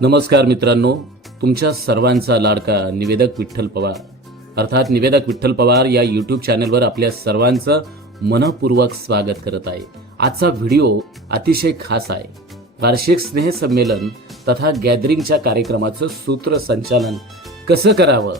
नमस्कार मित्रांनो तुमच्या सर्वांचा लाडका निवेदक विठ्ठल पवार. अर्थात निवेदक विठ्ठल पवार या यूट्यूब चॅनलवर आपल्या सर्वांचं मनपूर्वक स्वागत करत आहे. आजचा व्हिडिओ अतिशय खास आहे. वार्षिक स्नेह संमेलन तथा गॅदरिंगच्या कार्यक्रमाचं सूत्रसंचालन कसं करावं?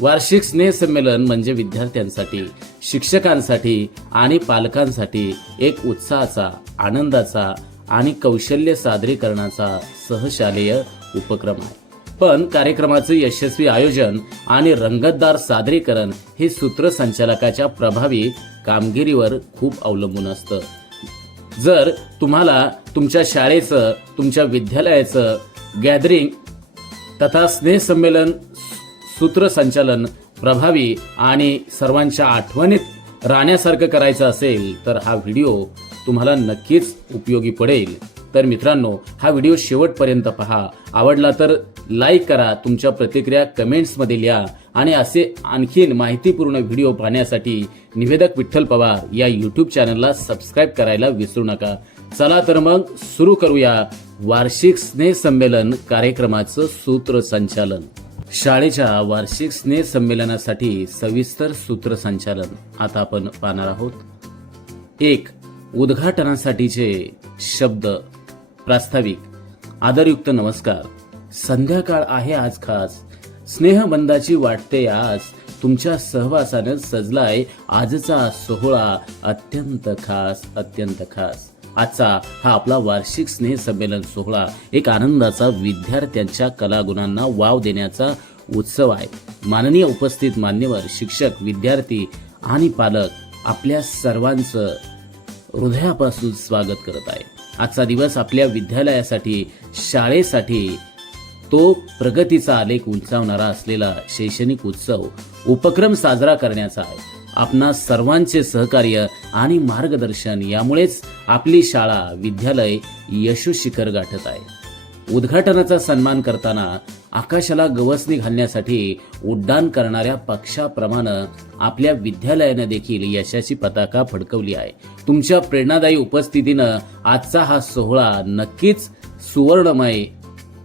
वार्षिक स्नेहसंमेलन म्हणजे विद्यार्थ्यांसाठी शिक्षकांसाठी आणि पालकांसाठी एक उत्साहाचा आनंदाचा आणि कौशल्य सादरीकरणाचा सहशालेय उपक्रम आहे. पण कार्यक्रमाचं यशस्वी आयोजन आणि रंगतदार सादरीकरण हे सूत्रसंचालकाच्या प्रभावी कामगिरीवर खूप अवलंबून असतं. जर तुम्हाला तुमच्या शाळेचं तुमच्या विद्यालयाचं गॅदरिंग तथा स्नेहसंमेलन सूत्रसंचालन प्रभावी आणि सर्वांच्या आठवणीत राहण्यासारखं करायचं असेल तर हा व्हिडिओ तुम्हाला नक्कीच उपयोगी पडेल. तर मित्रांनो हा व्हिडिओ शेवटपर्यंत पहा. आवडला तर लाईक करा तुमच्या प्रतिक्रिया कमेंट्समध्ये लिहा आणि असे आणखीन माहितीपूर्ण व्हिडिओ पाहण्यासाठी निवेदक विठ्ठल पवार या यूट्यूब चॅनलला सबस्क्राईब करायला विसरू नका. चला तर मग सुरू करूया वार्षिक स्नेह संमेलन कार्यक्रमाचं सूत्रसंचालन. शाळेच्या वार्षिक स्नेह संमेलनासाठी सविस्तर सूत्रसंचालन आता आपण पाहणार आहोत. एक उद्घाटनासाठीचे शब्द. प्रास्ताविक. आदरयुक्त नमस्कार. संध्याकाळ आहे आज खास. स्नेहबंधाची वाटते आज. तुमच्या सहवासानं सजलाय आजचा सोहळा अत्यंत खास अत्यंत खास. आजचा हा आपला वार्षिक स्नेह संमेलन सोहळा एक आनंदाचा विद्यार्थ्यांच्या कलागुणांना वाव देण्याचा उत्सव आहे. माननीय उपस्थित मान्यवर शिक्षक विद्यार्थी आणि पालक आपल्या सर्वांचं हृदयापासून स्वागत करत आहे आजचा दिवस आपल्या विद्यालयासाठी शाळेसाठी. तो प्रगतीचा आलेख उंचावणारा असलेला शैक्षणिक उत्सव उपक्रम साजरा करण्याचा आहे. आपणा सर्वांचे सहकार्य आणि मार्गदर्शन यामुळेच आपली शाळा विद्यालय यशू शिखर गाठत आहे. उद्घाटनाचा सन्मान करताना आकाशाला गवसणी घालण्यासाठी उड्डाण करणाऱ्या पक्षाप्रमाणे आपल्या विद्यालयानं देखील यशाची पताका फडकवली आहे. तुमच्या प्रेरणादायी उपस्थितीनं आजचा हा सोहळा नक्कीच सुवर्णमय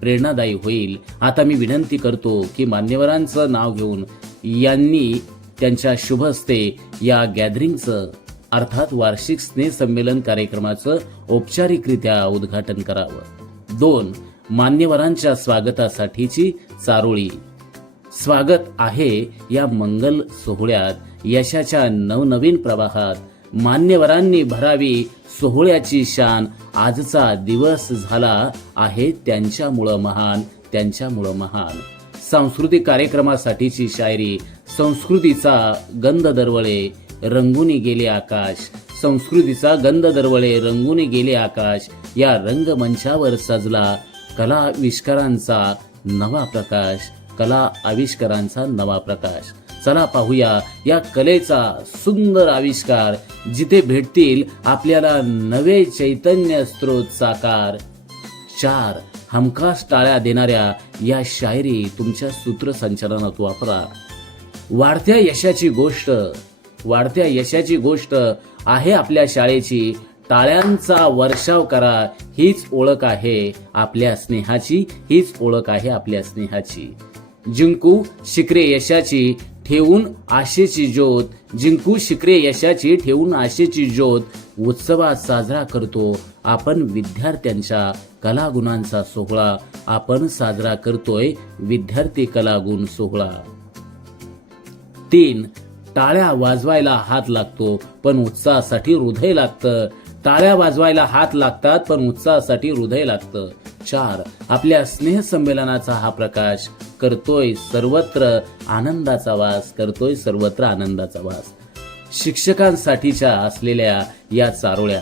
प्रेरणादायी होईल. आता मी विनंती करतो की मान्यवरांचं नाव घेऊन यांनी त्यांच्या शुभ हस्ते या गॅदरिंगचं अर्थात वार्षिक स्नेह संमेलन कार्यक्रमाचं औपचारिकरित्या उद्घाटन करावं. दोन मान्यवरांच्या स्वागतासाठीची चारोळी. स्वागत आहे या मंगल सोहळ्यात यशाच्या नवनवीन प्रवाहात. मान्यवरांनी भरावी सोहळ्याची शान. आजचा दिवस झाला आहे त्यांच्यामुळं महान त्यांच्यामुळं महान. सांस्कृतिक कार्यक्रमासाठीची शायरी संस्कृतीचा गंध दरवळे रंगुनी गेले आकाश. संस्कृतीचा गंध दरवळे रंगुनी गेले आकाश. या रंगमंचावर सजला कला आविष्कारांचा नवा प्रकाश कला आविष्कारांचा नवा प्रकाश. चला पाहूया या कलेचा सुंदर आविष्कार जिथे भेटतील आपल्याला नवे चैतन्य स्त्रोत साकार. चार हमखास टाळ्या देणाऱ्या या शायरी तुमच्या सूत्रसंचालनात वापरा. वाढत्या यशाची गोष्ट वाढत्या यशाची गोष्ट आहे आपल्या शाळेची टाळ्यांचा वर्षाव करा हीच ओळख आहे आपल्या स्नेहाची हीच ओळख आहे आपल्या स्नेहाची. जिंकू शिकरे यशाची ठेवून आशेची ज्योत जिंकू शिकरे यशाची ठेवून आशेची ज्योत. उत्सवात साजरा करतो आपण विद्यार्थ्यांच्या कलागुणांचा सोहळा आपण साजरा करतोय विद्यार्थी कलागुण सोहळा. तीन टाळ्या वाजवायला हात लागतो पण उत्साहासाठी हृदय लागतं. टाळ्या वाजवायला हात लागतात पण उत्साहासाठी हृदय लागतं. चार आपल्या स्नेह संमेलनाचा हा प्रकाश करतोय सर्वत्र आनंदाचा वास करतोय सर्वत्र आनंदाचा वास. शिक्षकांसाठीच्या असलेल्या या चारोळ्या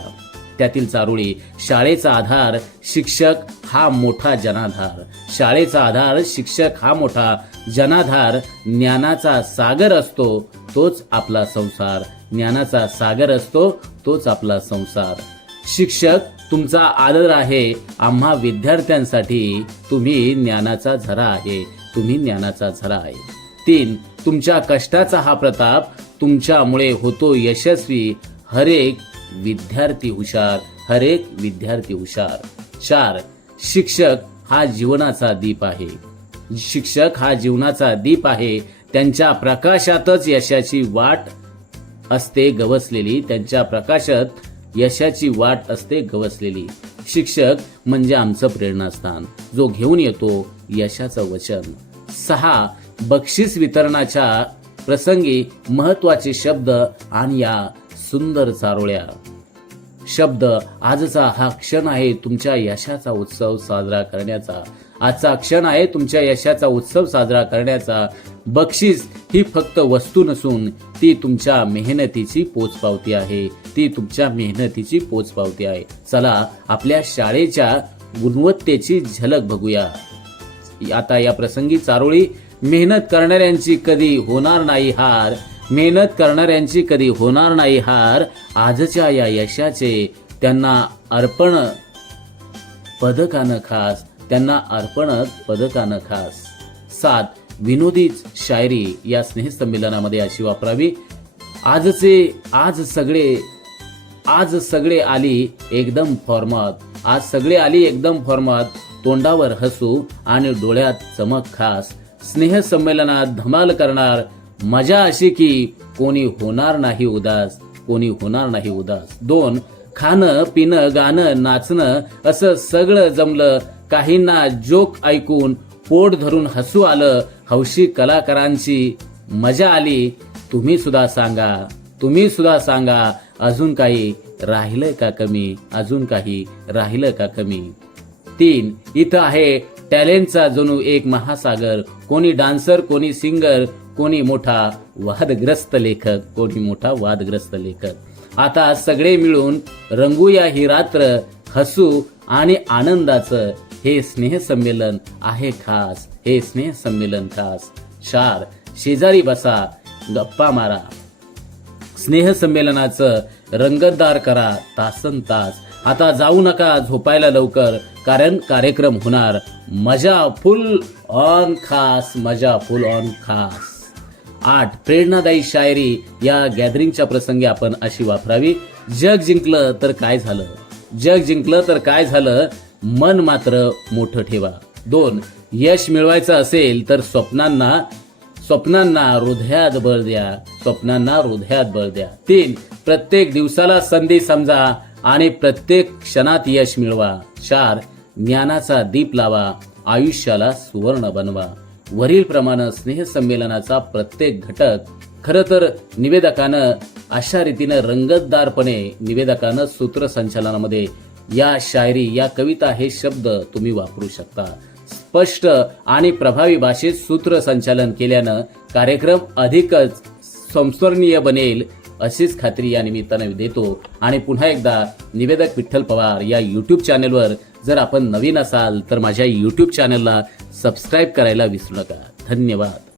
त्यातील चारोळी शाळेचा आधार शिक्षक हा मोठा जनाधार. शाळेचा आधार शिक्षक हा मोठा जनाधार. ज्ञानाचा सागर असतो तोच आपला संसार. ज्ञानाचा सागर असतो तोच आपला संसार. शिक्षक तुमचा आदर आहे. आम्हा विद्यार्थ्यांसाठी तुम्ही ज्ञानाचा झरा आहे. तुम्ही ज्ञानाचा झरा आहे. तीन तुमच्या कष्टाचा हा प्रताप तुमच्यामुळे होतो यशस्वी. हरेक विद्यार्थी हुशार. हरेक विद्यार्थी हुशार. चार शिक्षक हा जीवनाचा दीप आहे. शिक्षक हा जीवनाचा दीप आहे. त्यांच्या प्रकाशातच यशाची वाट असते गवसलेली त्यांच्या प्रकाशात यशाची वाट असते गवसलेली. शिक्षक म्हणजे आमचं प्रेरणास्थान. जो घेऊन येतो यशाचं वचन. सहा बक्षीस वितरणाच्या प्रसंगी महत्त्वाचे शब्द आणि या सुंदर चारोळ्या. शब्द आजचा हा क्षण आहे तुमच्या यशाचा उत्सव साजरा करण्याचा. आजचा क्षण आहे तुमच्या यशाचा उत्सव साजरा करण्याचा. बक्षीस ही फक्त वस्तू नसून ती तुमच्या मेहनतीची पोचपावती आहे. ती तुमच्या मेहनतीची पोचपावती आहे. चला आपल्या शाळेच्या गुणवत्तेची झलक बघूया. आता या प्रसंगी चारोळी मेहनत करणाऱ्यांची कधी होणार नाही हार. मेहनत करणाऱ्यांची कधी होणार नाही हार आजच्या या यशाचे त्यांना अर्पण पदकानं खास त्यांना अर्पणच पदकानं खास. सात विनोदीच शायरी या स्नेहसंमेलनामध्ये अशी वापरावी. आजचे आज सगळे आज सगळे आली एकदम फॉर्मात आज सगळे आली एकदम फॉर्मात तोंडावर हसू आणि डोळ्यात चमक खास. स्नेहसंमेलनात धमाल करणार मजा अशी की कोणी होणार नाही उदास कोणी होणार नाही उदास. दोन खाणं पिणं गाणं नाचणं असं सगळं जमलं काहींना जोक ऐकून पोट धरून हसू आलं हौशी कलाकारांची मजा आली. तुम्ही सुद्धा सांगा तुम्ही सुद्धा सांगा अजून काही राहिलंय का कमी? अजून काही राहिलं का कमी? तीन इथं आहे टॅलेंटचा जणू एक महासागर. कोणी डान्सर कोणी सिंगर कोणी मोठा वादग्रस्त लेखक कोणी मोठा वादग्रस्त लेखक. आता सगळे मिळून रंगूया ही रात्र हसू आणि आनंदाचं हे स्नेहसंमेलन आहे खास हे स्नेहसंमेलन खास. चार शेजारी बसा गप्पा मारा. स्नेहसंमेलनाचं रंगतदार करा तासन तास. आता जाऊ नका झोपायला लवकर कारण कार्यक्रम होणार. मजा फुल ऑन खास मजा फुल ऑन खास. आठ प्रेरणादायी शायरी या गॅदरिंगच्या प्रसंगी आपण अशी वापरावी. जग जिंकलं तर काय झालं? जग जिंकलं तर काय झालं? मन मात्र मोठं ठेवा. दोन यश मिळवायचं असेल तर स्वप्नांना स्वप्नांना हृदयात बळ द्या. स्वप्नांना हृदयात बळ द्या. तीन प्रत्येक दिवसाला संधी समजा आणि प्रत्येक क्षणात यश मिळवा. चार ज्ञानाचा दीप लावा. आयुष्याला सुवर्ण बनवा. वरील प्रमाणे प्रत्येक घटक खर तर निवेदकानं अशा रीतीनं रंगतदारपणे निवेदकानं सूत्रसंचालनामध्ये या शायरी या कविता हे शब्द तुम्ही वापरू शकता. स्पष्ट आणि प्रभावी भाषेत सूत्रसंचालन केल्यानं कार्यक्रम अधिकच संस्मरणीय बनेल अशीच खात्री या निमित्तानं देतो. आणि पुन्हा एकदा निवेदक विठ्ठल पवार या यूट्यूब चॅनेलवर जर आपण नवीन असाल तर माझ्या यूट्यूब चॅनलला सबस्क्राईब करायला विसरू नका. धन्यवाद.